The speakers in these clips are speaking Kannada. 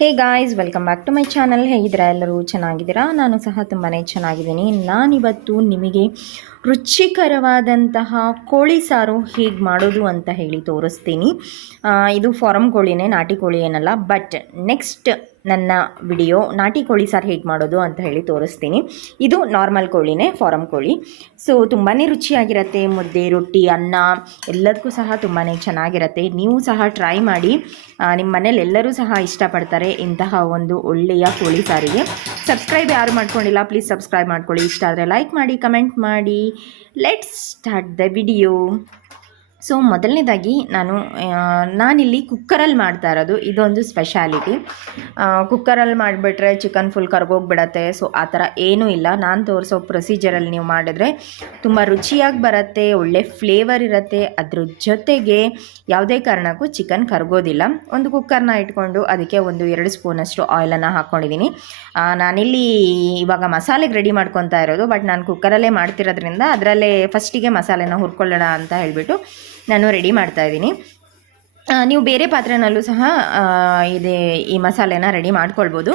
Hey guys welcome back to my channel ಹೇಗಿದ್ದೀರಾ ಎಲ್ಲರೂ ಚೆನ್ನಾಗಿದ್ದೀರಾ? ನಾನು ಸಹ ತುಂಬಾ ಚೆನ್ನಾಗಿದ್ದೀನಿ. ನಾನಿವತ್ತು ನಿಮಗೆ ರುಚಿಕರವಾದಂತಹ ಕೋಳಿ ಸಾರು ಹೇಗೆ ಮಾಡೋದು ಅಂತ ಹೇಳಿ ತೋರಿಸ್ತೀನಿ. ಇದು ಫಾರಮ್ ಕೋಳಿನೇ, ನಾಟಿ ಕೋಳಿ ಏನಲ್ಲ ಬಟ್ ನೆಕ್ಸ್ಟ್ ನನ್ನ ವಿಡಿಯೋ ನಾಟಿ ಕೋಳಿ ಸಾರು ಹೇಗೆ ಮಾಡೋದು ಅಂತ ಹೇಳಿ ತೋರಿಸ್ತೀನಿ. ಇದು ನಾರ್ಮಲ್ ಕೋಳಿನೇ ಫಾರಮ್ ಕೋಳಿ. ಸೊ ತುಂಬಾ ರುಚಿಯಾಗಿರುತ್ತೆ, ಮುದ್ದೆ, ರೊಟ್ಟಿ, ಅನ್ನ ಎಲ್ಲದಕ್ಕೂ ಸಹ ತುಂಬಾ ಚೆನ್ನಾಗಿರುತ್ತೆ. ನೀವು ಸಹ ಟ್ರೈ ಮಾಡಿ ನಿಮ್ಮ ಮನೇಲಿ ಎಲ್ಲರೂ ಸಹ ಇಷ್ಟಪಡ್ತಾರೆ ಇಂತಹ ಒಂದು ಒಳ್ಳೆಯ ಕೋಳಿ ಸಾರಿಗೆ. ಸಬ್ಸ್ಕ್ರೈಬ್ ಯಾರು ಮಾಡ್ಕೊಂಡಿಲ್ಲ ಪ್ಲೀಸ್ ಸಬ್ಸ್ಕ್ರೈಬ್ ಮಾಡ್ಕೊಳ್ಳಿ. ಇಷ್ಟ ಆದರೆ ಲೈಕ್ ಮಾಡಿ ಕಮೆಂಟ್ ಮಾಡಿ. Let's start the video so ಮೊದಲನೇದಾಗಿ ನಾನು ನಾನಿಲ್ಲಿ ಕುಕ್ಕರಲ್ಲಿ ಮಾಡ್ತಾ ಇರೋದು. ಇದೊಂದು ಸ್ಪೆಷಾಲಿಟಿ ಕುಕ್ಕರಲ್ಲಿ ಮಾಡಿಬಿಟ್ರೆ ಚಿಕನ್ ಫುಲ್ ಕರ್ಗೋಗ್ಬಿಡತ್ತೆ. ಸೊ ಆ ಥರ ಏನೂ ಇಲ್ಲ. ನಾನು ತೋರಿಸೋ ಪ್ರೊಸೀಜರಲ್ಲಿ ನೀವು ಮಾಡಿದ್ರೆ ತುಂಬ ರುಚಿಯಾಗಿ ಬರುತ್ತೆ, ಒಳ್ಳೆ ಫ್ಲೇವರ್ ಇರುತ್ತೆ. ಅದ್ರ ಜೊತೆಗೆ ಯಾವುದೇ ಕಾರಣಕ್ಕೂ ಚಿಕನ್ ಕರ್ಗೋದಿಲ್ಲ. ಒಂದು ಕುಕ್ಕರ್ನ ಇಟ್ಕೊಂಡು ಅದಕ್ಕೆ ಒಂದು ಎರಡು ಸ್ಪೂನಷ್ಟು ಆಯಿಲನ್ನು ಹಾಕ್ಕೊಂಡಿದ್ದೀನಿ ನಾನಿಲ್ಲಿ ಇವಾಗ ಮಸಾಲೆಗೆ ರೆಡಿ ಮಾಡ್ಕೊತಾ ಇರೋದು. ಬಟ್ ನಾನು ಕುಕ್ಕರಲ್ಲೇ ಮಾಡ್ತಿರೋದ್ರಿಂದ ಅದರಲ್ಲೇ ಫಸ್ಟಿಗೆ ಮಸಾಲೆನ ಹುರ್ಕೊಳ್ಳೋಣ ಅಂತ ಹೇಳಿಬಿಟ್ಟು ನಾನು ರೆಡಿ ಮಾಡ್ತಾ ಇದ್ದೀನಿ. ನೀವು ಬೇರೆ ಪಾತ್ರೆನಲ್ಲೂ ಸಹ ಇದೇ ಈ ಮಸಾಲೆನ ರೆಡಿ ಮಾಡ್ಕೊಳ್ಬೋದು.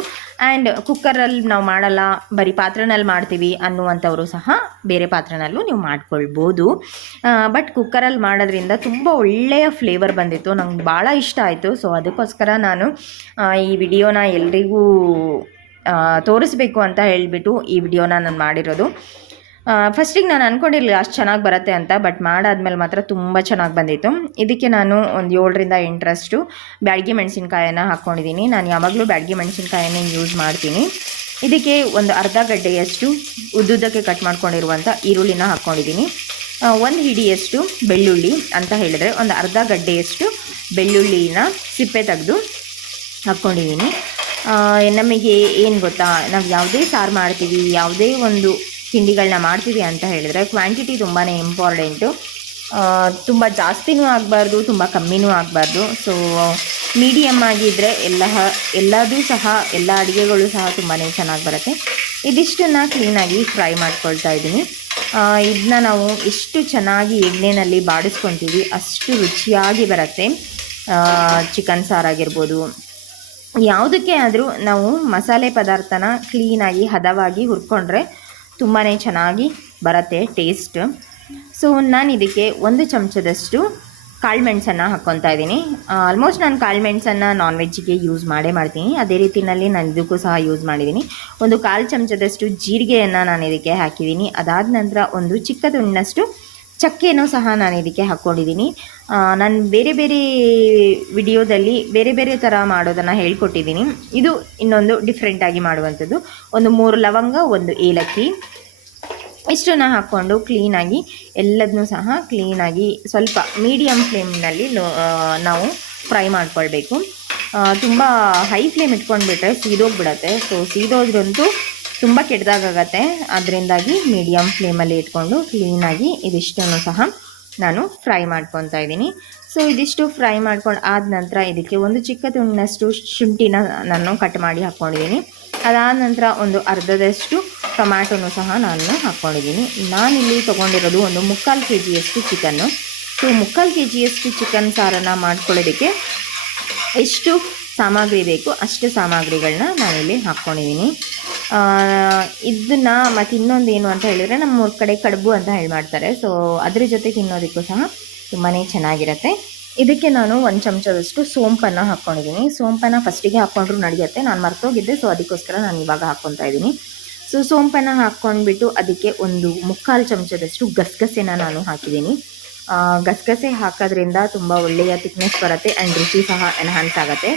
ಆ್ಯಂಡ್ ಕುಕ್ಕರಲ್ಲಿ ನಾವು ಮಾಡಲ್ಲ, ಬರೀ ಪಾತ್ರೆನಲ್ಲಿ ಮಾಡ್ತೀವಿ ಅನ್ನುವಂಥವರು ಸಹ ಬೇರೆ ಪಾತ್ರೆನಲ್ಲೂ ನೀವು ಮಾಡ್ಕೊಳ್ಬೋದು. ಬಟ್ ಕುಕ್ಕರಲ್ಲಿ ಮಾಡೋದ್ರಿಂದ ತುಂಬ ಒಳ್ಳೆಯ ಫ್ಲೇವರ್ ಬಂದಿತ್ತು. ನಂಗೆ ಭಾಳ ಇಷ್ಟ ಆಯಿತು. ಸೊ ಅದಕ್ಕೋಸ್ಕರ ನಾನು ಈ ವಿಡಿಯೋನ ಎಲ್ರಿಗೂ ತೋರಿಸ್ಬೇಕು ಅಂತ ಹೇಳಿಬಿಟ್ಟು ಈ ವಿಡಿಯೋನ ನಾನು ಮಾಡಿರೋದು. ಫಸ್ಟಿಗೆ ನಾನು ಅಂದ್ಕೊಂಡಿರಲಿಲ್ಲ ಅಷ್ಟು ಚೆನ್ನಾಗಿ ಬರುತ್ತೆ ಅಂತ ಬಟ್ ಮಾಡಾದ್ಮೇಲೆ ಮಾತ್ರ ತುಂಬ ಚೆನ್ನಾಗಿ ಬಂದಿತ್ತು. ಇದಕ್ಕೆ ನಾನು ಒಂದು ಏಳರಿಂದ ಇಂಟ್ರೆಸ್ಟು ಬ್ಯಾಡಗಿ ಮೆಣಸಿನ್ಕಾಯನ್ನು ಹಾಕ್ಕೊಂಡಿದ್ದೀನಿ ನಾನು ಯಾವಾಗಲೂ ಬ್ಯಾಡಗಿ ಮೆಣಸಿನ್ಕಾಯನ್ನೇ ಯೂಸ್ ಮಾಡ್ತೀನಿ. ಇದಕ್ಕೆ ಒಂದು ಅರ್ಧ ಗಡ್ಡೆಯಷ್ಟು ಉದ್ದುದ್ದಕ್ಕೆ ಕಟ್ ಮಾಡ್ಕೊಂಡಿರುವಂಥ ಈರುಳ್ಳಿನ ಹಾಕ್ಕೊಂಡಿದ್ದೀನಿ ಒಂದು ಹಿಡಿಯಷ್ಟು ಬೆಳ್ಳುಳ್ಳಿ ಅಂತ ಹೇಳಿದ್ರೆ ಒಂದು ಅರ್ಧ ಗಡ್ಡೆಯಷ್ಟು ಬೆಳ್ಳುಳ್ಳಿನ ಸಿಪ್ಪೆ ತೆಗೆದು ಹಾಕ್ಕೊಂಡಿದ್ದೀನಿ ನಮಗೆ ಏನು ಗೊತ್ತಾ, ನಾವು ಯಾವುದೇ ಸಾರು ಮಾಡ್ತೀವಿ, ಯಾವುದೇ ಒಂದು ತಿಂಡಿಗಳನ್ನ ಮಾಡ್ತೀವಿ ಅಂತ ಹೇಳಿದ್ರೆ ಕ್ವಾಂಟಿಟಿ ತುಂಬಾ ಇಂಪಾರ್ಟೆಂಟು ತುಂಬ ಜಾಸ್ತಿನೂ ಆಗಬಾರ್ದು, ತುಂಬ ಕಮ್ಮಿನೂ ಆಗಬಾರ್ದು. ಸೊ ಮೀಡಿಯಮ್ ಆಗಿದ್ದರೆ ಎಲ್ಲ ಎಲ್ಲದೂ ಸಹ, ಎಲ್ಲ ಅಡುಗೆಗಳು ಸಹ ತುಂಬಾ ಚೆನ್ನಾಗಿ ಬರುತ್ತೆ. ಇದಿಷ್ಟನ್ನು ಕ್ಲೀನಾಗಿ ಫ್ರೈ ಮಾಡ್ಕೊಳ್ತಾ ಇದ್ದೀನಿ. ಇದನ್ನ ನಾವು ಎಷ್ಟು ಚೆನ್ನಾಗಿ ಎಣ್ಣೆಯಲ್ಲಿ ಬಾಡಿಸ್ಕೊತೀವಿ ಅಷ್ಟು ರುಚಿಯಾಗಿ ಬರುತ್ತೆ. ಚಿಕನ್ ಸಾರಾಗಿರ್ಬೋದು ಯಾವುದಕ್ಕೆ ಆದರೂ ನಾವು ಮಸಾಲೆ ಪದಾರ್ಥನ ಕ್ಲೀನಾಗಿ ಹದವಾಗಿ ಹುರ್ಕೊಂಡ್ರೆ ತುಂಬಾ ಚೆನ್ನಾಗಿ ಬರುತ್ತೆ ಟೇಸ್ಟ್ ಸೊ ನಾನು ಇದಕ್ಕೆ ಒಂದು ಚಮಚದಷ್ಟು ಕಾಳು ಮೆಣಸನ್ನು ಹಾಕ್ಕೊತಾ ಇದ್ದೀನಿ. ಆಲ್ಮೋಸ್ಟ್ ನಾನು ಕಾಳು ಮೆಣಸನ್ನು ನಾನ್ ವೆಜ್ಜಿಗೆ ಯೂಸ್ ಮಾಡೇ ಮಾಡ್ತೀನಿ. ಅದೇ ರೀತಿಯಲ್ಲಿ ನಾನು ಇದಕ್ಕೂ ಸಹ ಯೂಸ್ ಮಾಡಿದ್ದೀನಿ. ಒಂದು ಕಾಲು ಚಮಚದಷ್ಟು ಜೀರಿಗೆಯನ್ನು ನಾನು ಇದಕ್ಕೆ ಹಾಕಿದ್ದೀನಿ. ಅದಾದ ನಂತರ ಒಂದು ಚಿಕ್ಕ ತುಂಡಿನಷ್ಟು ಚಕ್ಕೆನೂ ಸಹ ನಾನು ಇದಕ್ಕೆ ಹಾಕ್ಕೊಂಡಿದ್ದೀನಿ. ನಾನು ಬೇರೆ ಬೇರೆ ವಿಡಿಯೋದಲ್ಲಿ ಬೇರೆ ಬೇರೆ ಥರ ಮಾಡೋದನ್ನು ಹೇಳ್ಕೊಟ್ಟಿದ್ದೀನಿ. ಇದು ಇನ್ನೊಂದು ಡಿಫ್ರೆಂಟಾಗಿ ಮಾಡುವಂಥದ್ದು. ಒಂದು ಮೂರು ಲವಂಗ, ಒಂದು ಏಲಕ್ಕಿ. ಇಷ್ಟನ್ನು ಹಾಕ್ಕೊಂಡು ಕ್ಲೀನಾಗಿ ಎಲ್ಲದನ್ನೂ ಸಹ ಕ್ಲೀನಾಗಿ ಸ್ವಲ್ಪ ಮೀಡಿಯಮ್ ಫ್ಲೇಮ್ನಲ್ಲಿ ನಾವು ಫ್ರೈ ಮಾಡ್ಕೊಳ್ಬೇಕು. ತುಂಬ ಹೈ ಫ್ಲೇಮ್ ಇಟ್ಕೊಂಡ್ಬಿಟ್ರೆ ಸೀದೋಗ್ಬಿಡತ್ತೆ. ಸೊ ಸೀದೋದ್ರಂತೂ ತುಂಬ ಕೆಟ್ಟದಾಗತ್ತೆ ಅದರಿಂದಾಗಿ ಮೀಡಿಯಮ್ ಫ್ಲೇಮಲ್ಲಿ ಇಟ್ಕೊಂಡು ಕ್ಲೀನಾಗಿ ಇದಿಷ್ಟನ್ನು ಸಹ ನಾನು ಫ್ರೈ ಮಾಡ್ಕೊತಾ ಇದ್ದೀನಿ. ಸೊ ಇದಿಷ್ಟು ಫ್ರೈ ಮಾಡ್ಕೊಂಡು ಆದ ನಂತರ ಇದಕ್ಕೆ ಒಂದು ಚಿಕ್ಕ ತುಂಡಿನಷ್ಟು ಶುಂಠಿನ ನಾನು ಕಟ್ ಮಾಡಿ ಹಾಕ್ಕೊಂಡಿದ್ದೀನಿ ಅದಾದ ನಂತರ ಒಂದು ಅರ್ಧದಷ್ಟು ಟೊಮ್ಯಾಟೊನು ಸಹ ನಾನು ಹಾಕ್ಕೊಂಡಿದ್ದೀನಿ ನಾನಿಲ್ಲಿ ತೊಗೊಂಡಿರೋದು ಒಂದು ಮುಕ್ಕಾಲು ಕೆ ಜಿಯಷ್ಟು ಚಿಕನ್ನು. ಸೊ ಮುಕ್ಕಾಲು ಕೆ ಜಿಯಷ್ಟು ಚಿಕನ್ ಸಾರನ್ನು ಮಾಡ್ಕೊಳ್ಳೋದಕ್ಕೆ ಎಷ್ಟು ಸಾಮಗ್ರಿ ಬೇಕು ಅಷ್ಟು ಸಾಮಗ್ರಿಗಳನ್ನ ನಾನಿಲ್ಲಿ ಹಾಕ್ಕೊಂಡಿದ್ದೀನಿ ಇದನ್ನು ಮತ್ತು ಇನ್ನೊಂದು ಏನು ಅಂತ ಹೇಳಿದರೆ ನಮ್ಮ ಊರ ಕಡೆ ಕಡುಬು ಅಂತ ಹೇಳಿ ಮಾಡ್ತಾರೆ ಸೊ ಅದ್ರ ಜೊತೆ ತಿನ್ನೋದಕ್ಕೂ ಸಹ ತುಂಬಾ ಚೆನ್ನಾಗಿರುತ್ತೆ. ಇದಕ್ಕೆ ನಾನು ಒಂದು ಚಮಚದಷ್ಟು ಸೋಂಪನ್ನು ಹಾಕ್ಕೊಂಡಿದ್ದೀನಿ ಸೋಂಪನ್ನು ಫಸ್ಟಿಗೆ ಹಾಕ್ಕೊಂಡ್ರು ನಡೆಯುತ್ತೆ. ನಾನು ಮರ್ತೋಗಿದ್ದೆ ಸೊ ಅದಕ್ಕೋಸ್ಕರ ನಾನು ಇವಾಗ ಹಾಕ್ಕೊತಾ ಇದ್ದೀನಿ ಸೊ ಸೋಂಪನ್ನು ಹಾಕ್ಕೊಂಡ್ಬಿಟ್ಟು ಅದಕ್ಕೆ ಒಂದು ಮುಕ್ಕಾಲು ಚಮಚದಷ್ಟು ಗಸಗಸೆನ ನಾನು ಹಾಕಿದ್ದೀನಿ ಗಸಗಸೆ ಹಾಕೋದ್ರಿಂದ ತುಂಬ ಒಳ್ಳೆಯ ತಿಕ್ನೆಸ್ ಬರುತ್ತೆ ಆ್ಯಂಡ್ ರುಚಿ ಸಹ ಎನ್ಹಾನ್ಸ್ ಆಗುತ್ತೆ.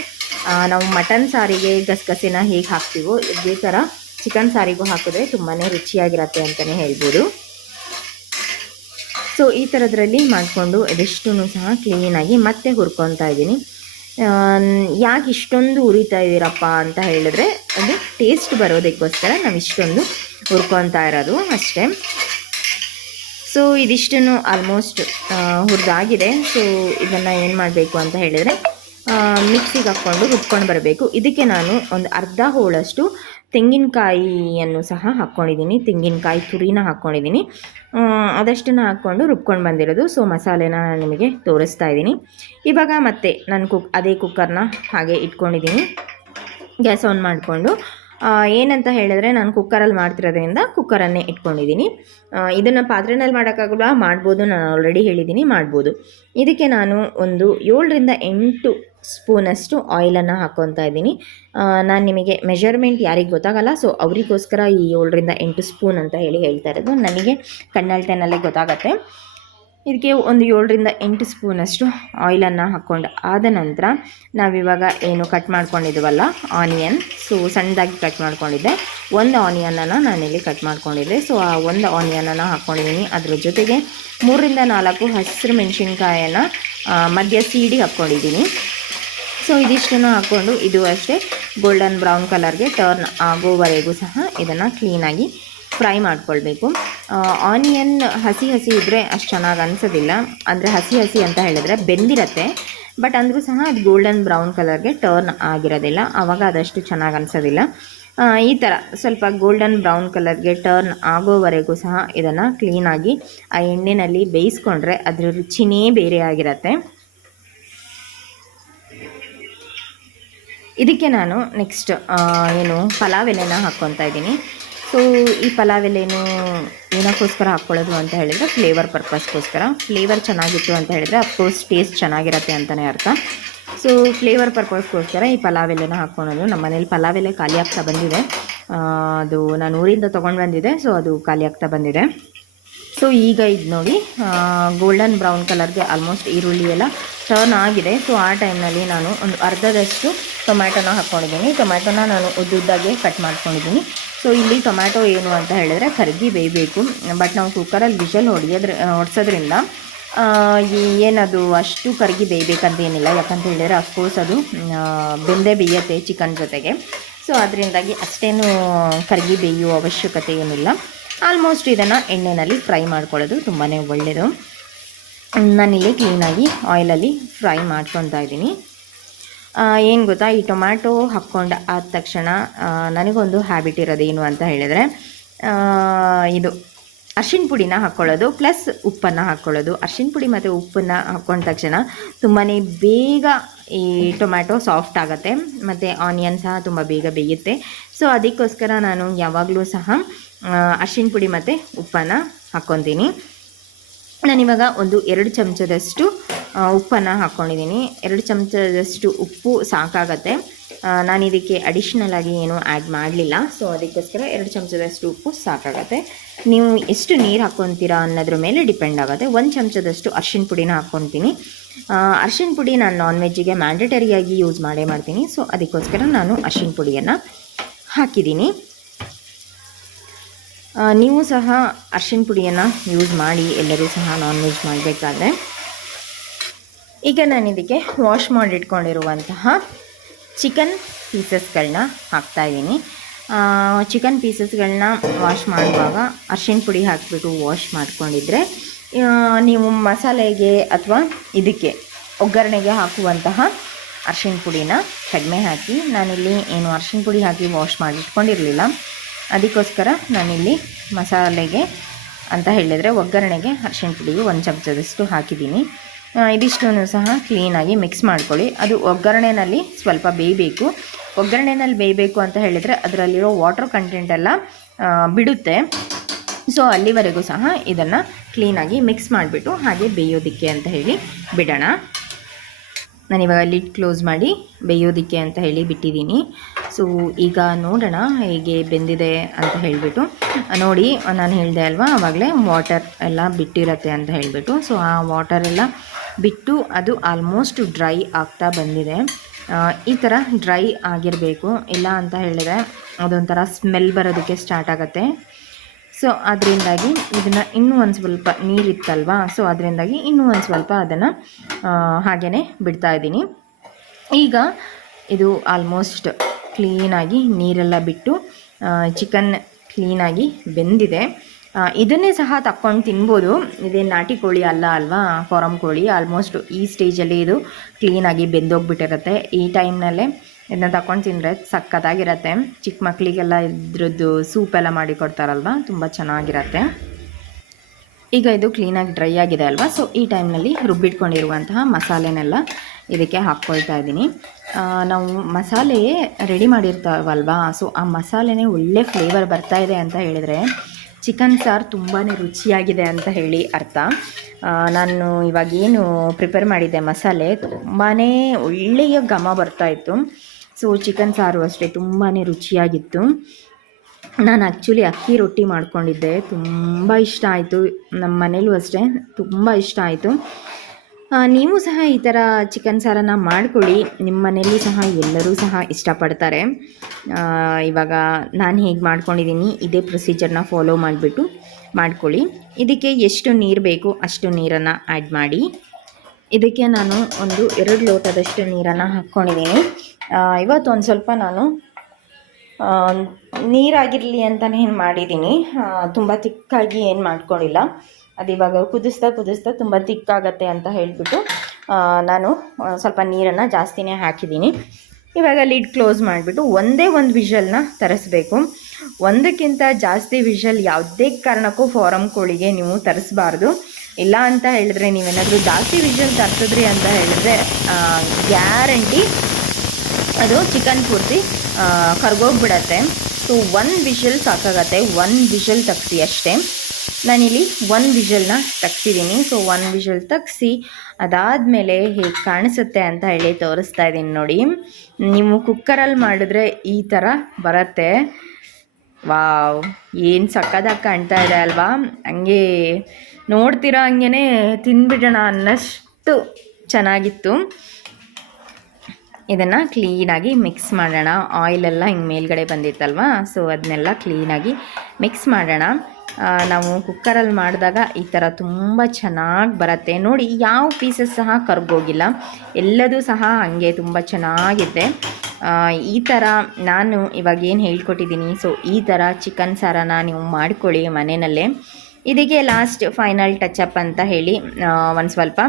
ನಾವು ಮಟನ್ ಸಾರಿಗೆ ಗಸಗಸೆನ ಹೇಗೆ ಹಾಕ್ತೀವೋ, ಇದೇ ಥರ ಚಿಕನ್ ಸಾರಿಗೂ ಹಾಕಿದ್ರೆ ತುಂಬಾ ರುಚಿಯಾಗಿರತ್ತೆ ಅಂತಲೇ ಹೇಳ್ಬೋದು. ಸೊ ಈ ಥರದ್ರಲ್ಲಿ ಮಾಡಿಕೊಂಡು ಇದಿಷ್ಟೂ ಸಹ ಕ್ಲೀನಾಗಿ ಮತ್ತೆ ಹುರ್ಕೊತಾ ಇದ್ದೀನಿ. ಯಾಕೆ ಇಷ್ಟೊಂದು ಉರಿತಾ ಇದ್ದೀರಪ್ಪ ಅಂತ ಹೇಳಿದ್ರೆ ಅದು ಟೇಸ್ಟ್ ಬರೋದಕ್ಕೋಸ್ಕರ ನಾವು ಇಷ್ಟೊಂದು ಹುರ್ಕೊತಾ ಇರೋದು ಅಷ್ಟೇ. ಸೊ ಇದಿಷ್ಟನ್ನು ಆಲ್ಮೋಸ್ಟ್ ಹುರಿದಾಗಿದೆ. ಸೊ ಇದನ್ನು ಏನು ಮಾಡಬೇಕು ಅಂತ ಹೇಳಿದರೆ ಮಿಕ್ಸಿಗೆ ಹಾಕ್ಕೊಂಡು ರುಬ್ಕೊಂಡು ಬರಬೇಕು. ಇದಕ್ಕೆ ನಾನು ಒಂದು ಅರ್ಧ ಹೋಳಷ್ಟು ತೆಂಗಿನಕಾಯಿಯನ್ನು ಸಹ ಹಾಕ್ಕೊಂಡಿದ್ದೀನಿ. ತೆಂಗಿನಕಾಯಿ ತುರಿನ ಹಾಕ್ಕೊಂಡಿದ್ದೀನಿ. ಅದಷ್ಟನ್ನು ಹಾಕ್ಕೊಂಡು ರುಬ್ಕೊಂಡು ಬಂದಿರೋದು. ಸೊ ಮಸಾಲೆನ ನಿಮಗೆ ತೋರಿಸ್ತಾ ಇದ್ದೀನಿ. ಇವಾಗ ಮತ್ತೆ ನಾನು ಕುಕ್ ಅದೇ ಕುಕ್ಕರ್ನ ಹಾಗೆ ಇಟ್ಕೊಂಡಿದ್ದೀನಿ. ಗ್ಯಾಸ್ ಆನ್ ಮಾಡಿಕೊಂಡು. ಏನಂತ ಹೇಳಿದ್ರೆ ನಾನು ಕುಕ್ಕರಲ್ಲಿ ಮಾಡ್ತಿರೋದ್ರಿಂದ ಕುಕ್ಕರನ್ನೇ ಇಟ್ಕೊಂಡಿದ್ದೀನಿ. ಇದನ್ನು ಪಾತ್ರೆನಲ್ಲಿ ಮಾಡೋಕ್ಕಾಗಲ್ಲ ಮಾಡ್ಬೋದು. ನಾನು ಆಲ್ರೆಡಿ ಹೇಳಿದ್ದೀನಿ, ಮಾಡ್ಬೋದು. ಇದಕ್ಕೆ ನಾನು ಒಂದು ಏಳರಿಂದ ಎಂಟು ಸ್ಪೂನಷ್ಟು ಆಯಿಲನ್ನು ಹಾಕ್ಕೊತಾ ಇದ್ದೀನಿ. ನಾನು ನಿಮಗೆ ಮೆಷರ್ಮೆಂಟ್ ಯಾರಿಗೆ ಗೊತ್ತಾಗಲ್ಲ ಸೊ ಅವರಿಗೋಸ್ಕರ ಈ ಏಳರಿಂದ ಎಂಟು ಸ್ಪೂನ್ ಅಂತ ಹೇಳಿ ಹೇಳ್ತಾ ಇರೋದು. ನನಗೆ ಕಣ್ಣಳ್ತೆನಲ್ಲೇ ಗೊತ್ತಾಗತ್ತೆ. ಇದಕ್ಕೆ ಒಂದು ಏಳರಿಂದ ಎಂಟು ಸ್ಪೂನಷ್ಟು ಆಯಿಲನ್ನು ಹಾಕ್ಕೊಂಡು ಆದ ನಂತರ ನಾವಿವಾಗ ಏನು ಕಟ್ ಮಾಡ್ಕೊಂಡಿದ್ದೀವಲ್ಲ ಆನಿಯನ್. ಸೊ ಸಣ್ಣದಾಗಿ ಕಟ್ ಮಾಡ್ಕೊಂಡಿದ್ದೆ. ಒಂದು ಆನಿಯನನ್ನು ನಾನಿಲ್ಲಿ ಕಟ್ ಮಾಡ್ಕೊಂಡಿದ್ದೆ. ಸೊ ಆ ಒಂದು ಆನಿಯನನ್ನು ಹಾಕ್ಕೊಂಡಿದ್ದೀನಿ ಅದ್ರ ಜೊತೆಗೆ ಮೂರರಿಂದ ನಾಲ್ಕು ಹಸಿರು ಮೆಣಸಿನ್ಕಾಯನ್ನು ಮಧ್ಯ ಸೀಡಿ ಹಾಕ್ಕೊಂಡಿದ್ದೀನಿ. ಸೊ ಇದಿಷ್ಟನ್ನು ಹಾಕ್ಕೊಂಡು ಇದು ಅಷ್ಟೇ ಗೋಲ್ಡನ್ ಬ್ರೌನ್ ಕಲರ್ಗೆ ಟರ್ನ್ ಆಗೋವರೆಗೂ ಸಹ ಇದನ್ನು ಕ್ಲೀನಾಗಿ ಫ್ರೈ ಮಾಡ್ಕೊಳ್ಬೇಕು. ಆನಿಯನ್ ಹಸಿ ಹಸಿ ಇದ್ದರೆ ಅಷ್ಟು ಚೆನ್ನಾಗಿ ಅನಿಸೋದಿಲ್ಲ. ಅಂದರೆ ಹಸಿ ಹಸಿ ಅಂತ ಹೇಳಿದ್ರೆ ಬೆಂದಿರತ್ತೆ. ಬಟ್ ಅಂದರೂ ಸಹ ಅದು ಗೋಲ್ಡನ್ ಬ್ರೌನ್ ಕಲರ್ಗೆ ಟರ್ನ್ ಆಗಿರೋದಿಲ್ಲ. ಆವಾಗ ಅದಷ್ಟು ಚೆನ್ನಾಗಿ ಅನಿಸೋದಿಲ್ಲ. ಈ ಥರ ಸ್ವಲ್ಪ ಗೋಲ್ಡನ್ ಬ್ರೌನ್ ಕಲರ್ಗೆ ಟರ್ನ್ ಆಗೋವರೆಗೂ ಸಹ ಇದನ್ನು ಕ್ಲೀನಾಗಿ ಆ ಎಣ್ಣೆಯಲ್ಲಿ ಬೇಯಿಸ್ಕೊಂಡ್ರೆ ಅದರ ರುಚಿನೇ ಬೇರೆ ಆಗಿರತ್ತೆ. ಇದಕ್ಕೆ ನಾನು ನೆಕ್ಸ್ಟ್ ಏನು ಪಲಾವ್ ಎಲೆನ ಹಾಕ್ಕೊತಾ ಇದ್ದೀನಿ. ಸೊ ಈ ಪಲಾವ್ ಎಲೆನು ಏನಕ್ಕೋಸ್ಕರ ಹಾಕ್ಕೊಳ್ಳೋದು ಅಂತ ಹೇಳಿದರೆ ಫ್ಲೇವರ್ ಪರ್ಪಸ್ಗೋಸ್ಕರ ಫ್ಲೇವರ್ ಚೆನ್ನಾಗಿತ್ತು ಅಂತ ಹೇಳಿದರೆ ಅಫ್ಕೋರ್ಸ್ ಟೇಸ್ಟ್ ಚೆನ್ನಾಗಿರತ್ತೆ ಅಂತಲೇ ಅರ್ಥ. ಸೊ ಫ್ಲೇವರ್ ಪರ್ಪಸ್ಗೋಸ್ಕರ ಈ ಪಲಾವ್ ಎಲೆನ ಹಾಕ್ಕೊಳೋದು ನಮ್ಮ ಮನೇಲಿ ಪಲಾವ್ ಎಲೆ ಖಾಲಿ ಆಗ್ತಾ ಬಂದಿದೆ. ಅದು ನಾನು ಊರಿಂದ ತೊಗೊಂಡು ಬಂದಿದೆ ಸೊ ಅದು ಖಾಲಿ ಆಗ್ತಾ ಬಂದಿದೆ. ಸೊ ಈಗ ಇದು ನೋಡಿ ಗೋಲ್ಡನ್ ಬ್ರೌನ್ ಕಲರ್ಗೆ ಆಲ್ಮೋಸ್ಟ್ ಈರುಳ್ಳಿ ಎಲ್ಲ ಟರ್ನ್ ಆಗಿದೆ. ಸೊ ಆ ಟೈಮ್ನಲ್ಲಿ ನಾನು ಒಂದು ಅರ್ಧದಷ್ಟು ಟೊಮ್ಯಾಟೊನ ಹಾಕ್ಕೊಂಡಿದ್ದೀನಿ. ಟೊಮ್ಯಾಟೊನ ನಾನು ಉದ್ದುದ್ದಾಗೆ ಕಟ್ ಮಾಡ್ಕೊಂಡಿದ್ದೀನಿ. ಸೊ ಇಲ್ಲಿ ಟೊಮ್ಯಾಟೊ ಏನು ಅಂತ ಹೇಳಿದ್ರೆ ಕರಗಿ ಬೇಯಬೇಕು. ಬಟ್ ನಾವು ಕುಕ್ಕರಲ್ಲಿ ವಿಷಲ್ ಹೊಡಿಯೋದ್ರ ಹೊಡ್ಸೋದ್ರಿಂದ ಏನದು ಅಷ್ಟು ಕರಗಿ ಬೇಯಬೇಕಂತ ಏನಿಲ್ಲ. ಯಾಕಂತ ಹೇಳಿದರೆ ಅಫ್ಕೋರ್ಸ್ ಅದು ಬೆಂದೆ ಬೇಯತ್ತೆ ಚಿಕನ್ ಜೊತೆಗೆ. ಸೊ ಅದರಿಂದಾಗಿ ಅಷ್ಟೇನು ಕರಗಿ ಬೇಯುವ ಅವಶ್ಯಕತೆ ಏನಿಲ್ಲ. ಆಲ್ಮೋಸ್ಟ್ ಇದನ್ನು ಎಣ್ಣೆಯಲ್ಲಿ ಫ್ರೈ ಮಾಡ್ಕೊಳ್ಳೋದು ತುಂಬಾ ಒಳ್ಳೆಯದು ನಾನಿಲ್ಲಿ ಕ್ಲೀನಾಗಿ ಆಯಿಲಲ್ಲಿ ಫ್ರೈ ಮಾಡ್ಕೊತಾ ಇದ್ದೀನಿ. ಏನು ಗೊತ್ತಾ? ಈ ಟೊಮ್ಯಾಟೊ ಹಾಕ್ಕೊಂಡು ಆದ ತಕ್ಷಣ ನನಗೊಂದು ಹ್ಯಾಬಿಟ್ ಇರೋದೇನು ಅಂತ ಹೇಳಿದರೆ ಇದು ಅರ್ಶಿಣ ಪುಡಿನ ಹಾಕ್ಕೊಳ್ಳೋದು ಪ್ಲಸ್ ಉಪ್ಪನ್ನು ಹಾಕ್ಕೊಳ್ಳೋದು ಅರ್ಶಿಣ ಪುಡಿ ಮತ್ತು ಉಪ್ಪನ್ನು ಹಾಕ್ಕೊಂಡ ತಕ್ಷಣ ತುಂಬಾ ಬೇಗ ಈ ಟೊಮ್ಯಾಟೊ ಸಾಫ್ಟ್ ಆಗುತ್ತೆ, ಮತ್ತು ಆನಿಯನ್ ಸಹ ತುಂಬ ಬೇಗ ಬೇಯುತ್ತೆ. ಸೊ ಅದಕ್ಕೋಸ್ಕರ ನಾನು ಯಾವಾಗಲೂ ಸಹ ಅರ್ಶಿಣ ಪುಡಿ ಮತ್ತು ಉಪ್ಪನ್ನು ಹಾಕ್ಕೊತೀನಿ ನಾನಿವಾಗ ಒಂದು ಎರಡು ಚಮಚದಷ್ಟು ಉಪ್ಪನ್ನು ಹಾಕ್ಕೊಂಡಿದ್ದೀನಿ ಎರಡು ಚಮಚದಷ್ಟು ಉಪ್ಪು ಸಾಕಾಗತ್ತೆ. ನಾನು ಇದಕ್ಕೆ ಅಡಿಷ್ನಲ್ ಆಗಿ ಏನು ಆ್ಯಡ್ ಮಾಡಲಿಲ್ಲ. ಸೊ ಅದಕ್ಕೋಸ್ಕರ ಎರಡು ಚಮಚದಷ್ಟು ಉಪ್ಪು ಸಾಕಾಗತ್ತೆ. ನೀವು ಎಷ್ಟು ನೀರು ಹಾಕ್ಕೊತೀರಾ ಅನ್ನೋದ್ರ ಮೇಲೆ ಡಿಪೆಂಡ್ ಆಗುತ್ತೆ. ಒಂದು ಚಮಚದಷ್ಟು ಅರ್ಶಿನ ಪುಡಿನ ಹಾಕ್ಕೊತೀನಿ ಅರ್ಶಿಣ ಪುಡಿ ನಾನು ನಾನ್ ವೆಜ್ಜಿಗೆ ಮ್ಯಾಂಡೇಟರಿಯಾಗಿ ಯೂಸ್ ಮಾಡೇ ಮಾಡ್ತೀನಿ. ಸೊ ಅದಕ್ಕೋಸ್ಕರ ನಾನು ಅರ್ಶಿನ ಪುಡಿಯನ್ನು ಹಾಕಿದ್ದೀನಿ. ನೀವು ಸಹ ಅರ್ಶಿನ ಪುಡಿಯನ್ನು ಯೂಸ್ ಮಾಡಿ. ಎಲ್ಲರೂ ಸಹ ನಾನ್ ವೆಜ್ ಮಾಡಬೇಕಾದ್ರೆ. ಈಗ ನಾನು ಇದಕ್ಕೆ ವಾಶ್ ಮಾಡಿಟ್ಕೊಂಡಿರುವಂತಹ ಚಿಕನ್ ಪೀಸಸ್ಗಳನ್ನ ಹಾಕ್ತಾಯಿದ್ದೀನಿ ಚಿಕನ್ ಪೀಸಸ್ಗಳನ್ನ ವಾಶ್ ಮಾಡುವಾಗ ಅರ್ಶಿನ ಪುಡಿ ಹಾಕಿಬಿಟ್ಟು ವಾಶ್ ಮಾಡಿಕೊಂಡಿದ್ರೆ ನೀವು ಮಸಾಲೆಗೆ ಅಥವಾ ಇದಕ್ಕೆ ಒಗ್ಗರಣೆಗೆ ಹಾಕುವಂತಹ ಅರ್ಶಿನ ಪುಡಿನ ಕಡಿಮೆ ಹಾಕಿ, ನಾನಿಲ್ಲಿ ಏನು ಅರ್ಶಿನ ಪುಡಿ ಹಾಕಿ ವಾಶ್ ಮಾಡಿಟ್ಕೊಂಡಿರಲಿಲ್ಲ. ಅದಕ್ಕೋಸ್ಕರ ನಾನಿಲ್ಲಿ ಮಸಾಲೆಗೆ ಅಂತ ಹೇಳಿದರೆ ಒಗ್ಗರಣೆಗೆ ಅರ್ಶಿನ ಪುಡಿಗೆ ಒಂದು ಚಮಚದಷ್ಟು ಹಾಕಿದ್ದೀನಿ. ಇದಿಷ್ಟನ್ನು ಸಹ ಕ್ಲೀನಾಗಿ ಮಿಕ್ಸ್ ಮಾಡ್ಕೊಳ್ಳಿ. ಅದು ಒಗ್ಗರಣೆನಲ್ಲಿ ಸ್ವಲ್ಪ ಬೇಯಬೇಕು. ಒಗ್ಗರಣೆನಲ್ಲಿ ಬೇಯಬೇಕು ಅಂತ ಹೇಳಿದರೆ ಅದರಲ್ಲಿರೋ ವಾಟರ್ ಕಂಟೆಂಟ್ ಎಲ್ಲ ಬಿಡುತ್ತೆ. ಸೊ ಅಲ್ಲಿವರೆಗೂ ಸಹ ಇದನ್ನು ಕ್ಲೀನಾಗಿ ಮಿಕ್ಸ್ ಮಾಡಿಬಿಟ್ಟು ಹಾಗೆ ಬೇಯೋದಕ್ಕೆ ಅಂತ ಹೇಳಿ ಬಿಡೋಣ. ನಾನಿವಾಗ ಲಿಡ್ ಕ್ಲೋಸ್ ಮಾಡಿ ಬೇಯೋದಕ್ಕೆ ಅಂತ ಹೇಳಿ ಬಿಟ್ಟಿದ್ದೀನಿ. ಸೊ ಈಗ ನೋಡೋಣ ಹೇಗೆ ಬೆಂದಿದೆ ಅಂತ ಹೇಳಿಬಿಟ್ಟು. ನೋಡಿ, ನಾನು ಹೇಳಿದೆ ಅಲ್ವಾ ಆವಾಗಲೇ ವಾಟರ್ ಎಲ್ಲ ಬಿಟ್ಟಿರತ್ತೆ ಅಂತ ಹೇಳಿಬಿಟ್ಟು. ಸೊ ಆ ವಾಟರ್ ಎಲ್ಲ ಬಿಟ್ಟು ಅದು ಆಲ್ಮೋಸ್ಟ್ ಡ್ರೈ ಆಗ್ತಾ ಬಂದಿದೆ. ಈ ಥರ ಡ್ರೈ ಆಗಿರಬೇಕು. ಇಲ್ಲ ಅಂತ ಹೇಳಿದರೆ ಅದೊಂಥರ ಸ್ಮೆಲ್ ಬರೋದಕ್ಕೆ ಸ್ಟಾರ್ಟ್ ಆಗುತ್ತೆ. ಸೊ ಅದರಿಂದಾಗಿ ಇದನ್ನು ಇನ್ನೂ ಒಂದು ಸ್ವಲ್ಪ ನೀರಿತ್ತಲ್ವಾ ಸೊ ಅದರಿಂದಾಗಿ ಇನ್ನೂ ಒಂದು ಸ್ವಲ್ಪ ಅದನ್ನು ಹಾಗೆಯೇ ಬಿಡ್ತಾ ಇದ್ದೀನಿ. ಈಗ ಇದು ಆಲ್ಮೋಸ್ಟ್ ಕ್ಲೀನಾಗಿ ನೀರೆಲ್ಲ ಬಿಟ್ಟು ಚಿಕನ್ ಕ್ಲೀನಾಗಿ ಬೆಂದಿದೆ. ಇದನ್ನೇ ಸಹ ತಕ್ಕೊಂಡು ತಿನ್ಬೋದು. ಇದೇನು ನಾಟಿ ಕೋಳಿ ಅಲ್ಲ ಅಲ್ವಾ? ಫಾರಮ್ ಕೋಳಿ. ಆಲ್ಮೋಸ್ಟ್ ಈ ಸ್ಟೇಜಲ್ಲಿ ಇದು ಕ್ಲೀನಾಗಿ ಬೆಂದೋಗ್ಬಿಟ್ಟಿರುತ್ತೆ. ಈ ಟೈಮ್ನಲ್ಲೇ ಇದನ್ನ ತಗೊಂಡು ತಿಂದರೆ ಸಕ್ಕತ್ತಾಗಿರತ್ತೆ. ಚಿಕ್ಕ ಮಕ್ಕಳಿಗೆಲ್ಲ ಇದ್ರದ್ದು ಎಲ್ಲ ಮಾಡಿ ಕೊಡ್ತಾರಲ್ವ? ತುಂಬ ಚೆನ್ನಾಗಿರತ್ತೆ. ಈಗ ಇದು ಕ್ಲೀನಾಗಿ ಡ್ರೈ ಆಗಿದೆ ಅಲ್ವಾ? ಸೊ ಈ ಟೈಮ್ನಲ್ಲಿ ರುಬ್ಬಿಟ್ಕೊಂಡಿರುವಂತಹ ಮಸಾಲೆನೆಲ್ಲ ಇದಕ್ಕೆ ಹಾಕ್ಕೊಳ್ತಾ ಇದ್ದೀನಿ. ನಾವು ಮಸಾಲೆ ರೆಡಿ ಮಾಡಿರ್ತಾವಲ್ವಾ? ಸೊ ಆ ಮಸಾಲೆನೇ ಒಳ್ಳೆ ಫ್ಲೇವರ್ ಬರ್ತಾ ಇದೆ ಅಂತ ಹೇಳಿದರೆ ಚಿಕನ್ ಸಾರು ತುಂಬಾ ರುಚಿಯಾಗಿದೆ ಅಂತ ಹೇಳಿ ಅರ್ಥ. ನಾನು ಇವಾಗ ಏನು ಪ್ರಿಪೇರ್ ಮಾಡಿದ್ದೆ ಮಸಾಲೆ ತುಂಬಾ ಒಳ್ಳೆಯ ಘಮ ಬರ್ತಾ ಇತ್ತು. ಸೊ ಚಿಕನ್ ಸಾರು ಅಷ್ಟೇ ತುಂಬಾ ರುಚಿಯಾಗಿತ್ತು. ನಾನು ಆ್ಯಕ್ಚುಲಿ ಅಕ್ಕಿ ರೊಟ್ಟಿ ಮಾಡ್ಕೊಂಡಿದ್ದೆ. ತುಂಬ ಇಷ್ಟ ಆಯಿತು. ನಮ್ಮ ಮನೇಲೂ ಅಷ್ಟೇ. ತುಂಬ ಇಷ್ಟ ಆಯಿತು. ನೀವು ಸಹ ಈ ಥರ ಚಿಕನ್ ಸಾರನ್ನು ಮಾಡಿಕೊಳ್ಳಿ. ನಿಮ್ಮ ಮನೆಯಲ್ಲೂ ಸಹ ಎಲ್ಲರೂ ಸಹ ಇಷ್ಟಪಡ್ತಾರೆ. ಇವಾಗ ನಾನು ಹೇಗೆ ಮಾಡ್ಕೊಂಡಿದ್ದೀನಿ, ಇದೇ ಪ್ರೊಸೀಜರ್ನ ಫಾಲೋ ಮಾಡಿಬಿಟ್ಟು ಮಾಡ್ಕೊಳ್ಳಿ. ಇದಕ್ಕೆ ಎಷ್ಟು ನೀರು ಬೇಕು ಅಷ್ಟು ನೀರನ್ನು ಆ್ಯಡ್ ಮಾಡಿ. ಇದಕ್ಕೆ ನಾನು ಒಂದು ಎರಡು ಲೋಟದಷ್ಟು ನೀರನ್ನು ಹಾಕ್ಕೊಂಡಿದ್ದೀನಿ. ಇವತ್ತು ಒಂದು ಸ್ವಲ್ಪ ನಾನು ನೀರಾಗಿರಲಿ ಅಂತಲೇ ಏನು ಮಾಡಿದ್ದೀನಿ ತುಂಬ ತಿಕ್ಕಾಗಿ ಏನು ಮಾಡ್ಕೊಂಡಿಲ್ಲ. ಅದು ಇವಾಗ ಕುದಿಸ್ತಾ ಕುದಿಸ್ತಾ ತುಂಬ ತಿಕ್ಕಾಗತ್ತೆ ಅಂತ ಹೇಳಿಬಿಟ್ಟು ನಾನು ಸ್ವಲ್ಪ ನೀರನ್ನು ಜಾಸ್ತಿನೇ ಹಾಕಿದ್ದೀನಿ. ಇವಾಗ ಲಿಡ್ ಕ್ಲೋಸ್ ಮಾಡಿಬಿಟ್ಟು ಒಂದೇ ಒಂದು ವಿಷಲ್ನ ತರಿಸ್ಬೇಕು. ಒಂದಕ್ಕಿಂತ ಜಾಸ್ತಿ ವಿಷಲ್ ಯಾವುದೇ ಕಾರಣಕ್ಕೂ ಫಾರಮ್ ಕೋಳಿಗೆ ನೀವು ತರಿಸ್ಬಾರ್ದು. ಇಲ್ಲ ಅಂತ ಹೇಳಿದ್ರೆ ನೀವೇನಾದರೂ ಜಾಸ್ತಿ ವಿಷಲ್ ತರಿಸಿದ್ರಿ ಅಂತ ಹೇಳಿದ್ರೆ ಗ್ಯಾರಂಟಿ ಅದು ಚಿಕನ್ ಪೂರ್ತಿ ಕರ್ಗೋಗ್ಬಿಡತ್ತೆ. ಸೊ ಒಂದು ವಿಷಲ್ ಸಾಕಾಗತ್ತೆ ಒಂದು ವಿಷಲ್ ತಗ್ಸಿ ಅಷ್ಟೇ. ನಾನಿಲ್ಲಿ ಒಂದು ವಿಷಲ್ನ ತಗ್ಸಿದ್ದೀನಿ ಸೊ ಒಂದು ವಿಷಲ್ ತಗ್ಸಿ ಅದಾದಮೇಲೆ ಹೇಗೆ ಕಾಣಿಸುತ್ತೆ ಅಂತ ಹೇಳಿ ತೋರಿಸ್ತಾ ಇದ್ದೀನಿ ನೋಡಿ. ನೀವು ಕುಕ್ಕರಲ್ಲಿ ಮಾಡಿದ್ರೆ ಈ ಥರ ಬರುತ್ತೆ. ವಾವ್, ಏನು ಸಕ್ಕದಾಗಿ ಕಾಣ್ತಾ ಇದೆ ಅಲ್ವಾ? ಹಂಗೆ ನೋಡ್ತಿರೋ ಹಂಗೆ ತಿಂದ್ಬಿಡೋಣ ಅನ್ನಷ್ಟು ಚೆನ್ನಾಗಿತ್ತು. ಇದನ್ನು ಕ್ಲೀನಾಗಿ ಮಿಕ್ಸ್ ಮಾಡೋಣ. ಆಯಿಲೆಲ್ಲ ಹಿಂಗೆ ಮೇಲ್ಗಡೆ ಬಂದಿತ್ತಲ್ವ? ಸೊ ಅದನ್ನೆಲ್ಲ ಕ್ಲೀನಾಗಿ ಮಿಕ್ಸ್ ಮಾಡೋಣ. ನಾವು ಕುಕ್ಕರಲ್ಲಿ ಮಾಡಿದಾಗ ಈ ಥರ ತುಂಬ ಚೆನ್ನಾಗಿ ಬರುತ್ತೆ. ನೋಡಿ, ಯಾವ ಪೀಸಸ್ ಸಹ ಕರ್ಗೋಗಿಲ್ಲ. ಎಲ್ಲದೂ ಸಹ ಹಾಗೆ ತುಂಬ ಚೆನ್ನಾಗಿದೆ. ಈ ಥರ ನಾನು ಇವಾಗ ಏನು ಹೇಳ್ಕೊಟ್ಟಿದ್ದೀನಿ, ಸೊ ಈ ಥರ ಚಿಕನ್ ಸಾರನ ನೀವು ಮಾಡ್ಕೊಳ್ಳಿ ಮನೆಯಲ್ಲೇ. ಇದಕ್ಕೆ ಲಾಸ್ಟ್ ಫೈನಲ್ ಟಚಪ್ ಅಂತ ಹೇಳಿ ಒಂದು ಸ್ವಲ್ಪ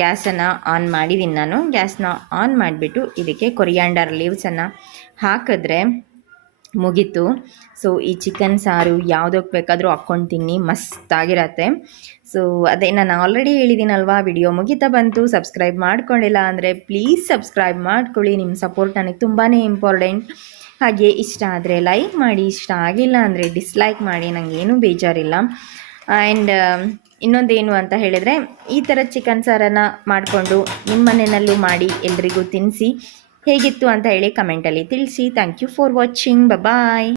ಗ್ಯಾಸನ್ನು ಆನ್ ಮಾಡಿದ್ದೀನಿ ನಾನು. ಗ್ಯಾಸ್ನ ಆನ್ ಮಾಡಿಬಿಟ್ಟು ಇದಕ್ಕೆ ಕೊರಿಯಾಂಡರ್ ಲೀವ್ಸನ್ನು ಹಾಕಿದ್ರೆ ಮುಗೀತು. ಸೊ ಈ ಚಿಕನ್ ಸಾರು ಯಾವುದಕ್ಕೆ ಬೇಕಾದರೂ ಹಾಕ್ಕೊಂಡು ತಿನ್ನಿ ಮಸ್ತಾಗಿರತ್ತೆ ಸೊ ಅದೇ ನಾನು ಆಲ್ರೆಡಿ ಹೇಳಿದ್ದೀನಲ್ವಾ ವಿಡಿಯೋ ಮುಗಿತಾ ಬಂತು ಸಬ್ಸ್ಕ್ರೈಬ್ ಮಾಡ್ಕೊಂಡಿಲ್ಲ ಅಂದರೆ ಪ್ಲೀಸ್ ಸಬ್ಸ್ಕ್ರೈಬ್ ಮಾಡ್ಕೊಳ್ಳಿ ನಿಮ್ಮ ಸಪೋರ್ಟ್ ನನಗೆ ತುಂಬಾ ಇಂಪಾರ್ಟೆಂಟ್ ಹಾಗೆ ಇಷ್ಟ ಆದರೆ ಲೈಕ್ ಮಾಡಿ, ಇಷ್ಟ ಆಗಿಲ್ಲ ಅಂದರೆ ಡಿಸ್ಲೈಕ್ ಮಾಡಿ ನನಗೇನು ಬೇಜಾರಿಲ್ಲ. ಆ್ಯಂಡ್ ಇನ್ನೊಂದೇನು ಅಂತ ಹೇಳಿದರೆ, ಈ ಥರ ಚಿಕನ್ ಸಾರನ್ನು ಮಾಡಿಕೊಂಡು ನಿಮ್ಮ ಮನೆಯಲ್ಲೂ ಮಾಡಿ ಎಲ್ರಿಗೂ ತಿನ್ನಿಸಿ ಹೇಗಿತ್ತು ಅಂತ ಹೇಳಿ ಕಮೆಂಟಲ್ಲಿ ತಿಳಿಸಿ. Thank you for watching bye